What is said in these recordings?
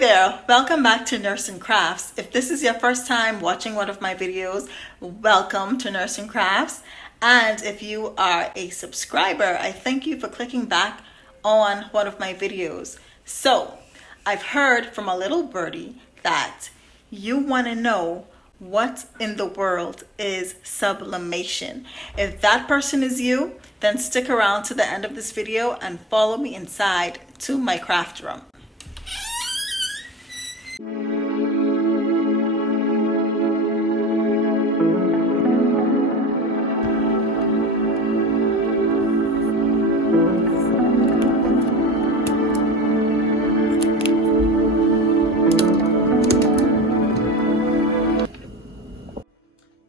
there, welcome back to Nurse and Crafts. If this is your first time watching one of my videos, welcome to Nurse and Crafts. And if you are a subscriber, I thank you for clicking back on one of my videos. So, I've heard from a little birdie that you want to know what in the world is sublimation. If that person is you, then stick around to the end of this video and follow me inside to my craft room.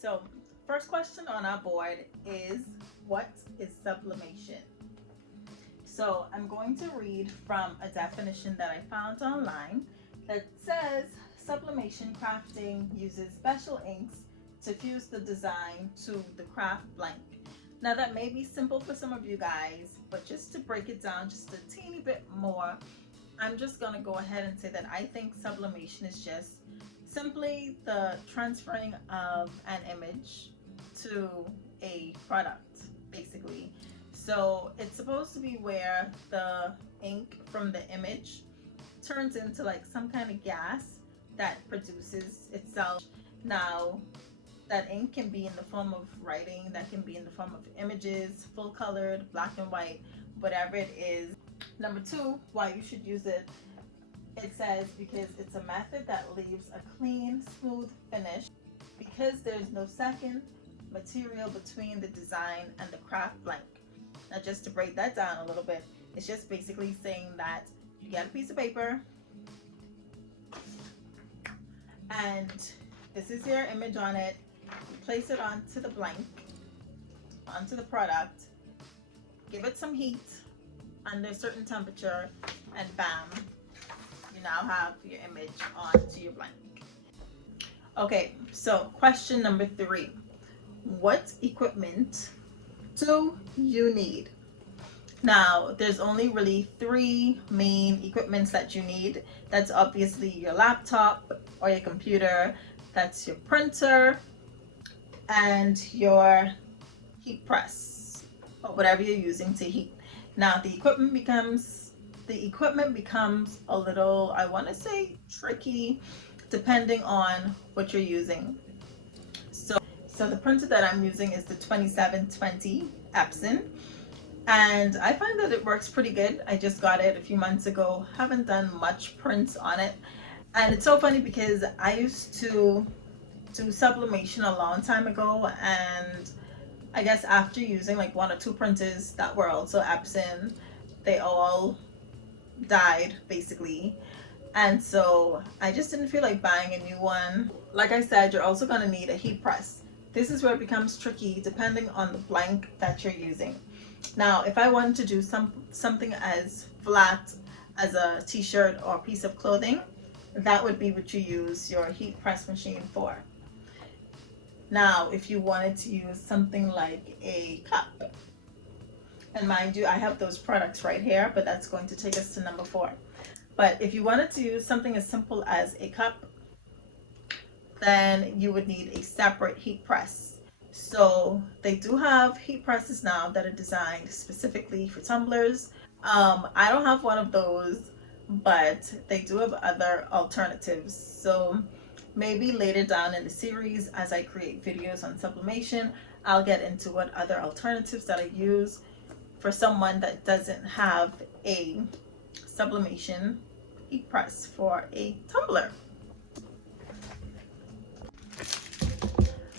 So, first question on our board is, what is sublimation? So, I'm going to read from a definition that I found online that says, sublimation crafting uses special inks to fuse the design to the craft blank. Now, that may be simple for some of you guys, but just to break it down just a teeny bit more, I'm just going to go ahead and say that I think sublimation is just simply the transferring of an image to a product, basically. So it's supposed to be where the ink from the image turns into like some kind of gas that produces itself. Now, that ink can be in the form of writing, that can be in the form of images, full colored, black and white, whatever it is. Number two, why you should use it. It says because it's a method that leaves a clean, smooth finish because there's no second material between the design and the craft blank. Now, just to break that down a little bit, it's just basically saying that you get a piece of paper and this is your image on it. You place it onto the blank, onto the product, give it some heat under a certain temperature, and bam, you now have your image onto your blank. Okay, so question number 3. What equipment do you need? Now, there's only really 3 main equipments that you need. That's obviously your laptop or your computer, that's your printer, and your heat press, or whatever you're using to heat. Now, the equipment becomes a little, I want to say, tricky depending on what you're using. So the printer that I'm using is the 2720 Epson, and I find that it works pretty good. I just got it a few months ago, haven't done much prints on it, and it's so funny because I used to do sublimation a long time ago, and I guess after using like 1 or 2 printers that were also Epson, they all died basically, and so I just didn't feel like buying a new one. Like I said, you're also going to need a heat press. This is where it becomes tricky depending on the blank that you're using. Now, if I wanted to do something as flat as a t-shirt or a piece of clothing, that would be what you use your heat press machine for. Now, if you wanted to use something like a cup, and mind you, I have those products right here, but that's going to take us to number 4. But if you wanted to use something as simple as a cup, then you would need a separate heat press. So they do have heat presses now that are designed specifically for tumblers. I don't have one of those, but they do have other alternatives. So maybe later down in the series, as I create videos on sublimation, I'll get into what other alternatives that I use for someone that doesn't have a sublimation heat press for a tumbler.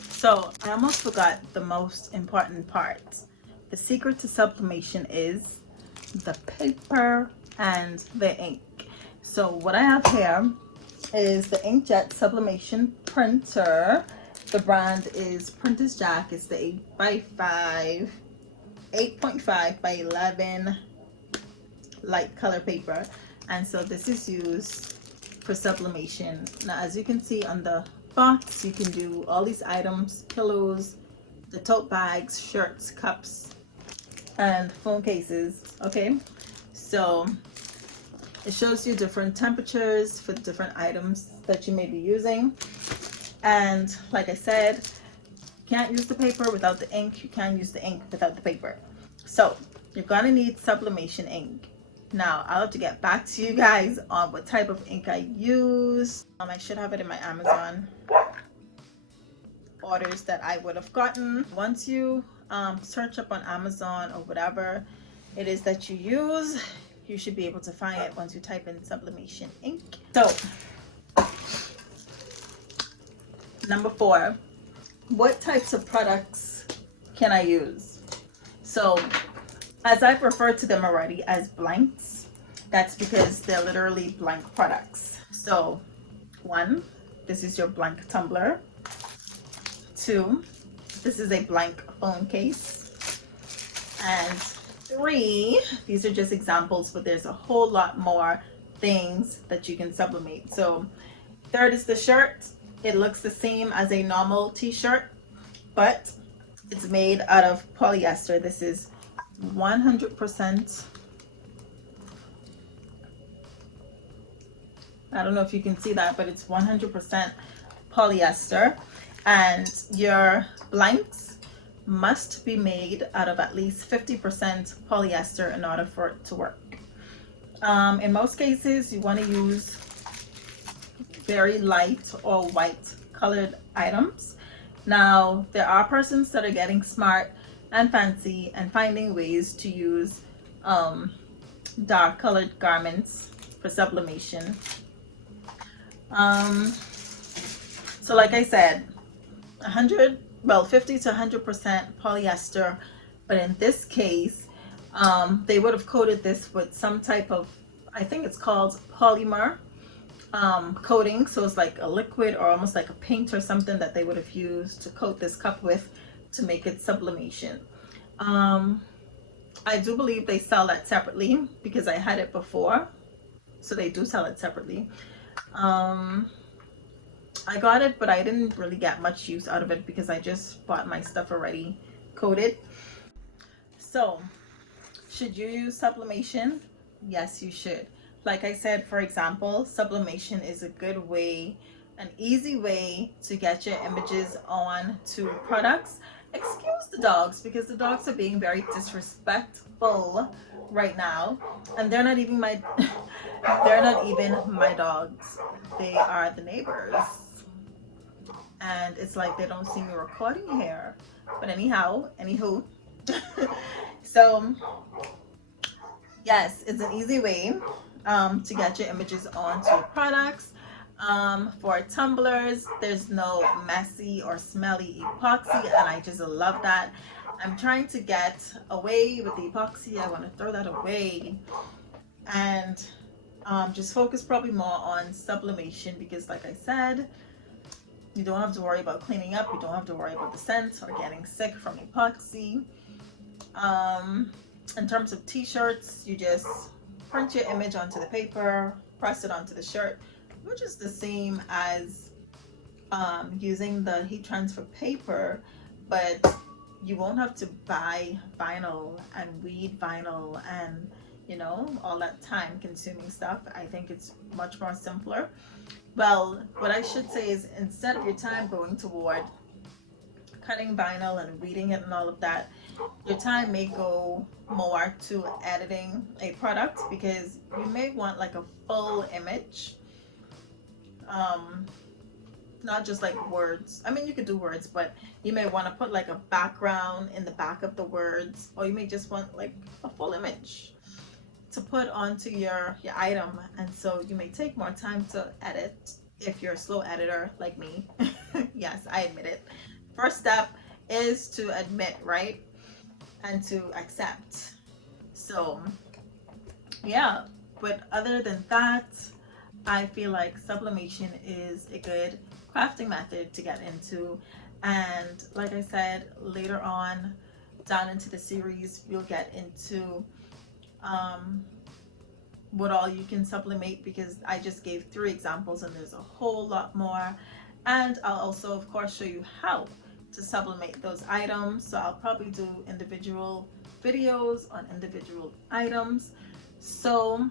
So I almost forgot the most important part. The secret to sublimation is the paper and the ink. So what I have here is the inkjet sublimation printer. The brand is Printer's Jack. It's the 8.5 by 11 light color paper, and so this is used for sublimation. Now, as you can see on the box, you can do all these items: pillows, the tote bags, shirts, cups, and phone cases. Okay, so It shows you different temperatures for different items that you may be using. And like I said, you can't use the paper without the ink. You can't use the ink without the paper. So you're gonna need sublimation ink. Now I'll have to get back to you guys on what type of ink I use. I should have it in my Amazon orders that I would have gotten. Once you search up on Amazon or whatever it is that you use, you should be able to find it once you type in sublimation ink. So number 4, what types of products can I use? So as I've referred to them already as blanks, that's because they're literally blank products. So 1, this is your blank tumbler. 2, this is a blank phone case. And 3, these are just examples, but there's a whole lot more things that you can sublimate. So 3rd is the shirt. It looks the same as a normal t-shirt, but it's made out of polyester. This is 100%. I don't know if you can see that, but it's 100% polyester. And your blanks must be made out of at least 50% polyester in order for it to work. In most cases, you want to use very light or white colored items. Now, there are persons that are getting smart and fancy and finding ways to use dark colored garments for sublimation. So like I said, 50 to 100% polyester, but in this case they would have coated this with some type of, I think it's called polymer coating. So it's like a liquid or almost like a paint or something that they would have used to coat this cup with to make it sublimation. I do believe they sell that separately because I had it before, so they do sell it separately. I got it, but I didn't really get much use out of it because I just bought my stuff already coated. So should you use sublimation? Yes, you should. Like I said, for example, sublimation is a good way, an easy way to get your images on to products. Excuse the dogs because the dogs are being very disrespectful right now, and they're not even my dogs. They are the neighbors, and it's like they don't see me recording here. But anywho, so yes, it's an easy way to get your images onto your products. For tumblers, there's no messy or smelly epoxy, and I just love that. I'm trying to get away with the epoxy. I want to throw that away and just focus probably more on sublimation, because like I said, you don't have to worry about cleaning up, you don't have to worry about the scent or getting sick from epoxy. In terms of t-shirts, you just print your image onto the paper, press it onto the shirt, which is the same as using the heat transfer paper, but you won't have to buy vinyl and weed vinyl and, you know, all that time consuming stuff. I think it's much more simpler. Well, what I should say is, instead of your time going toward cutting vinyl and reading it and all of that, your time may go more to editing a product, because you may want like a full image, not just like words. I mean, you could do words, but you may want to put like a background in the back of the words, or you may just want like a full image to put onto your item. And so you may take more time to edit if you're a slow editor like me. Yes, I admit it. First step is to admit, right? And to accept. So yeah, but other than that, I feel like sublimation is a good crafting method to get into. And like I said, later on down into the series, we'll get into what all you can sublimate, because I just gave 3 examples and there's a whole lot more. And I'll also of course show you how to sublimate those items. So I'll probably do individual videos on individual items. So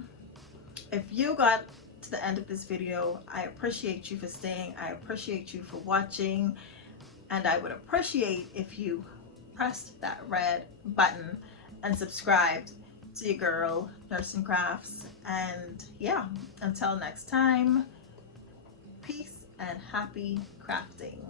If you got to the end of this video, I appreciate you for staying. I appreciate you for watching. And I would appreciate if you pressed that red button and subscribed to your girl, Nursing Crafts. And yeah, until next time, peace and happy crafting.